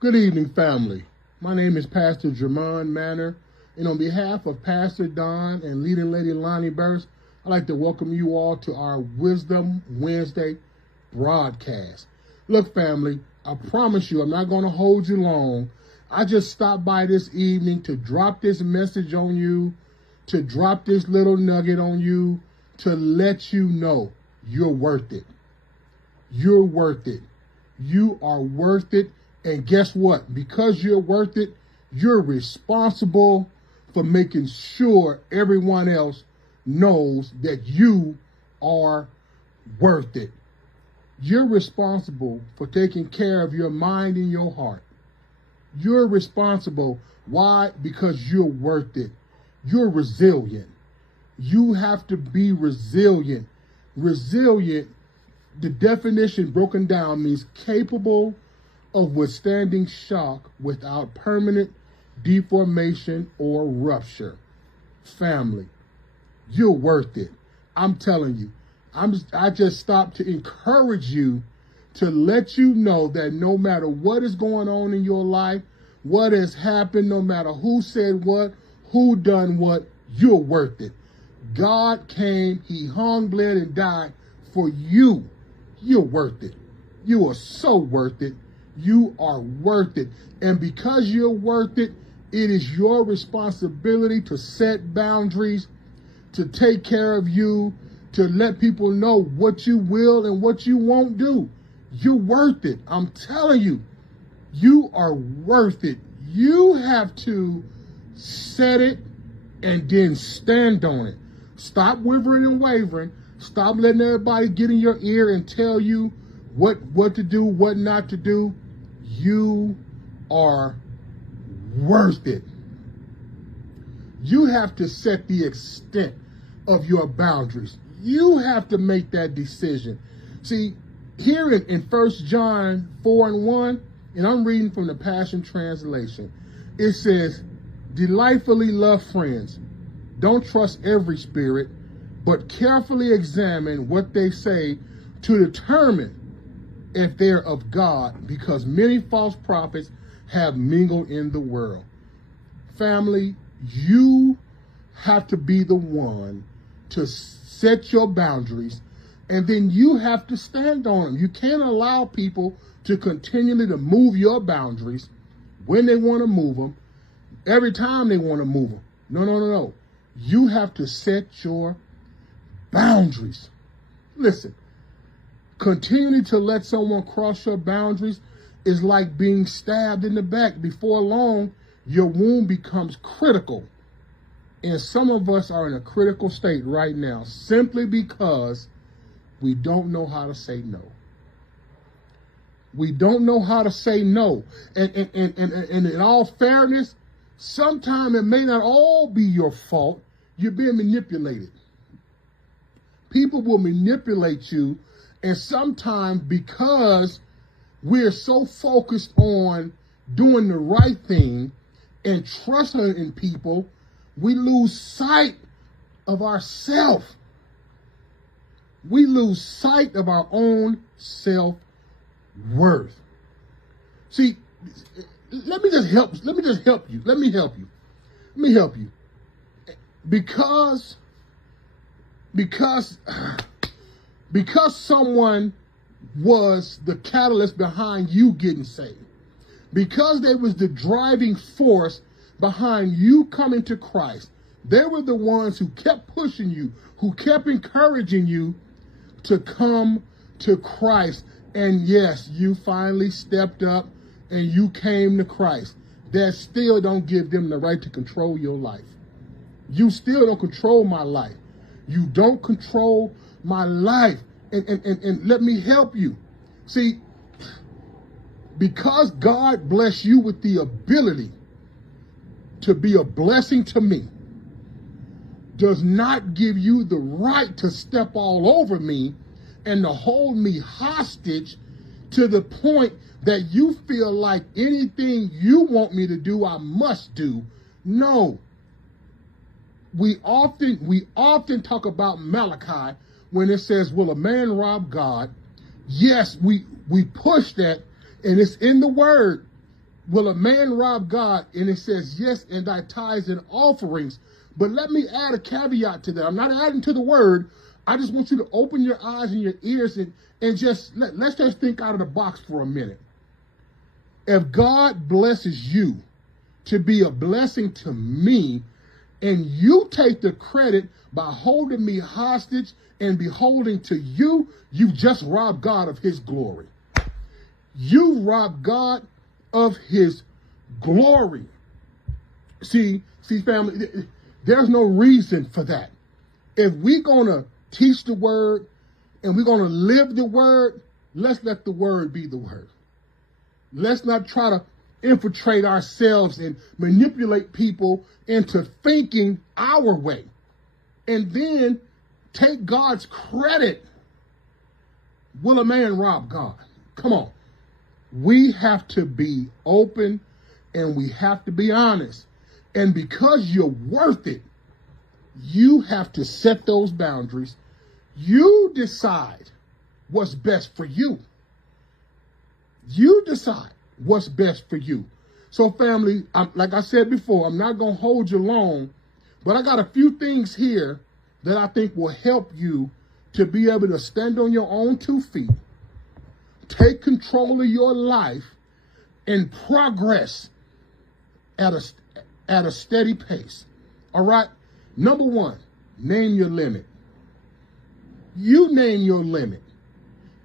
Good evening, family. My name is Pastor Manor, and on behalf of Pastor Don and leading lady Lonnie Burst, I'd like to welcome you all to our Wisdom Wednesday broadcast. Look, family, I promise you I'm not going to hold you long. I just stopped by this evening to drop this message on you, to drop this little nugget on you, to let you know you're worth it. You're worth it. You are worth it. And guess what? Because you're worth it, you're responsible for making sure everyone else knows that you are worth it. You're responsible for taking care of your mind and your heart. You're responsible. Why? Because you're worth it. You're resilient. You have to be resilient. Resilient, the definition broken down, means capable of withstanding shock without permanent deformation or rupture. Family, you're worth it. I'm telling you. I just stopped to encourage you, to let you know that no matter what is going on in your life, what has happened, no matter who said what, who done what, you're worth it. God came, he hung, bled, and died for you. You're worth it. You are so worth it. You are worth it. And because you're worth it, it is your responsibility to set boundaries, to take care of you, to let people know what you will and what you won't do. You're worth it. I'm telling you, you are worth it. You have to set it and then stand on it. Stop wavering and wavering. Stop letting everybody get in your ear and tell you what to do, what not to do. You are worth it. You have to set the extent of your boundaries. You have to make that decision. See, here in 1 John 4:1, and I'm reading from the Passion Translation, it says, "Delightfully love friends. Don't trust every spirit, but carefully examine what they say to determine if they're of God, because many false prophets have mingled in the world." Family, you have to be the one to set your boundaries, and then you have to stand on them. You can't allow people to continually to move your boundaries when they want to move them, every time they want to move them. No. You have to set your boundaries. Listen, continuing to let someone cross your boundaries is like being stabbed in the back. Before long, your wound becomes critical. And some of us are in a critical state right now simply because we don't know how to say no. We don't know how to say no. And in all fairness, sometimes it may not all be your fault. You're being manipulated. People will manipulate you. And sometimes because we're so focused on doing the right thing and trusting in people, we lose sight of ourselves. We lose sight of our own self-worth. See, let me help you. Because someone was the catalyst behind you getting saved, because they was the driving force behind you coming to Christ, they were the ones who kept pushing you, who kept encouraging you to come to Christ. And yes, you finally stepped up and you came to Christ. That still don't give them the right to control your life. You still don't control my life. You don't control my life. And let me help you. See, because God blessed you with the ability to be a blessing to me, does not give you the right to step all over me and to hold me hostage to the point that you feel like anything you want me to do, I must do. No. We often talk about Malachi when it says, will a man rob God? Yes, we push that, and it's in the word. Will a man rob God? And it says, yes, and thy tithes and offerings. But let me add a caveat to that. I'm not adding to the word. I just want you to open your eyes and your ears and just let's just think out of the box for a minute. If God blesses you to be a blessing to me, and you take the credit by holding me hostage and beholding to you, you just robbed God of his glory. You robbed God of his glory. See, family, there's no reason for that. If we're going to teach the word and we're going to live the word, let's let the word be the word. Let's not try to infiltrate ourselves and manipulate people into thinking our way and then take God's credit. Will a man rob God? Come on. We have to be open and we have to be honest. And because you're worth it, you have to set those boundaries. You decide what's best for you. You decide what's best for you. So family, like I said before, I'm not going to hold you long, but I got a few things here that I think will help you to be able to stand on your own 2 feet, take control of your life, and progress at a steady pace. All right? Number 1, name your limit. You name your limit.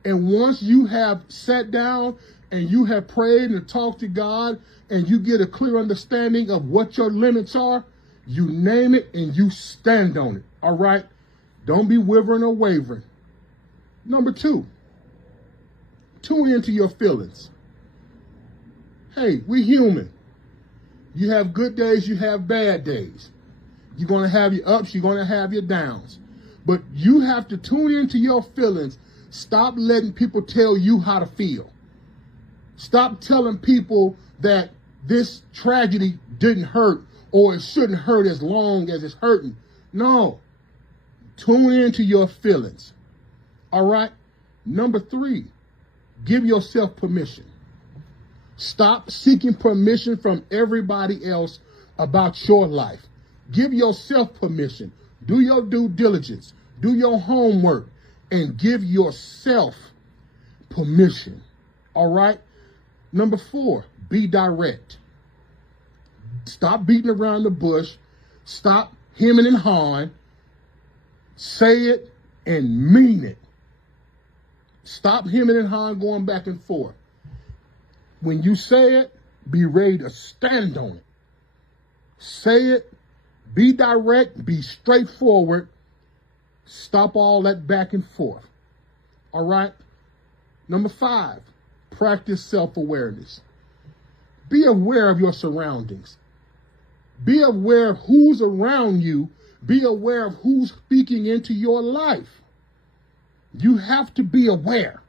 And once you have sat down and you have prayed and talked to God and you get a clear understanding of what your limits are, you name it and you stand on it. All right? Don't be wavering or wavering. Number 2, tune into your feelings. Hey, we're human. You have good days, you have bad days. You're going to have your ups, you're going to have your downs. But you have to tune into your feelings. Stop letting people tell you how to feel. Stop telling people that this tragedy didn't hurt or it shouldn't hurt as long as it's hurting. No. Tune into your feelings. All right? Number 3, give yourself permission. Stop seeking permission from everybody else about your life. Give yourself permission. Do your due diligence. Do your homework and give yourself permission. All right? Number 4, be direct. Stop beating around the bush. Stop hemming and hawing. Say it and mean it. Stop hemming and hawing, going back and forth. When you say it, be ready to stand on it. Say it, be direct, be straightforward. Stop all that back and forth. All right? Number 5, practice self-awareness. Be aware of your surroundings. Be aware of who's around you. Be aware of who's speaking into your life. You have to be aware.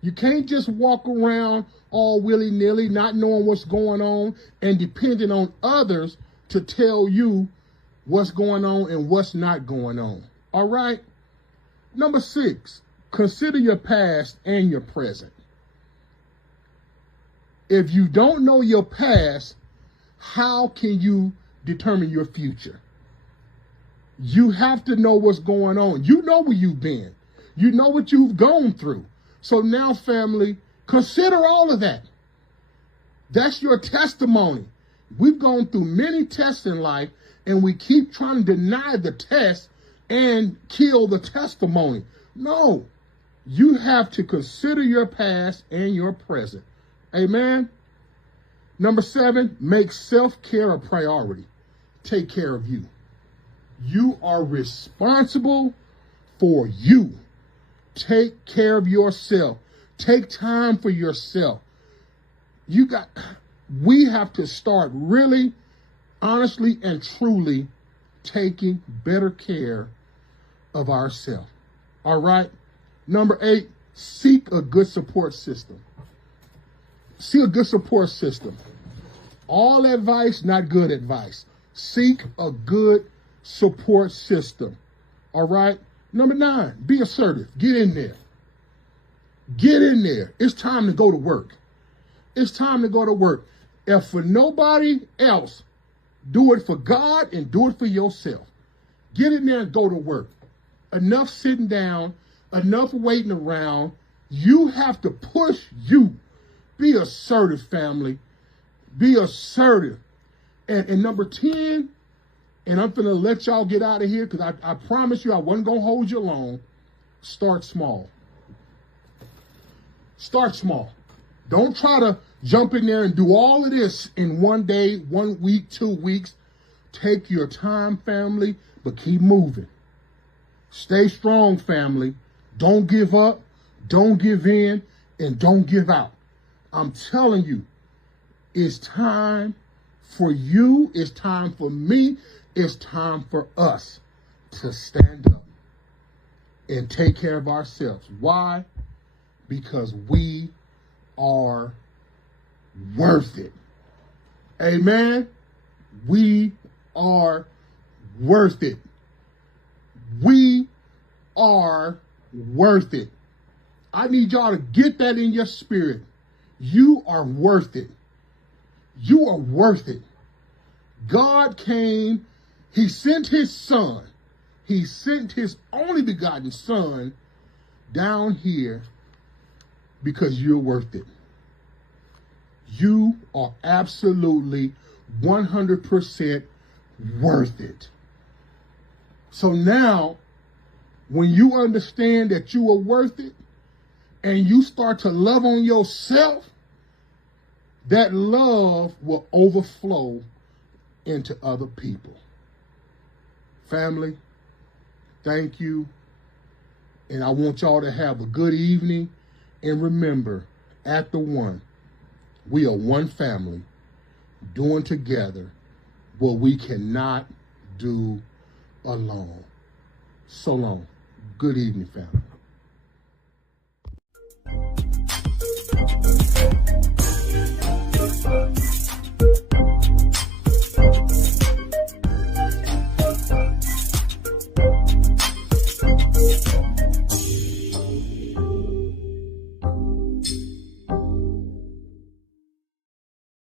You can't just walk around all willy-nilly, not knowing what's going on and depending on others to tell you what's going on and what's not going on. All right? Number 6, consider your past and your present. If you don't know your past, how can you determine your future? You have to know what's going on. You know where you've been. You know what you've gone through. So now, family, consider all of that. That's your testimony. We've gone through many tests in life, and we keep trying to deny the test and kill the testimony. No, you have to consider your past and your present. Amen. Number 7, make self-care a priority. Take care of you. You are responsible for you. Take care of yourself. Take time for yourself. We have to start really, honestly, and truly taking better care of ourselves. All right? Number 8, seek a good support system. Seek a good support system. All advice, not good advice. Seek a good support system. All right? Number 9, be assertive. Get in there. Get in there. It's time to go to work. It's time to go to work. If for nobody else, do it for God and do it for yourself. Get in there and go to work. Enough sitting down, enough waiting around. You have to push you. Be assertive, family. Be assertive. And number 10, and I'm going to let y'all get out of here because I promise you I wasn't going to hold you long. Start small. Start small. Don't try to jump in there and do all of this in one day, 1 week, 2 weeks. Take your time, family, but keep moving. Stay strong, family. Don't give up, don't give in, and don't give out. I'm telling you, it's time for you, it's time for me, it's time for us to stand up and take care of ourselves. Why? Because we are worth it. Amen? We are worth it. We are worth it. I need y'all to get that in your spirit. You are worth it. You are worth it. God came, he sent his son. He sent his only begotten son down here because you're worth it. You are absolutely 100% worth it. So now, when you understand that you are worth it and you start to love on yourself, that love will overflow into other people. Family, thank you. And I want y'all to have a good evening. And remember, at the one, we are one family doing together what we cannot do alone. So long. Good evening, family.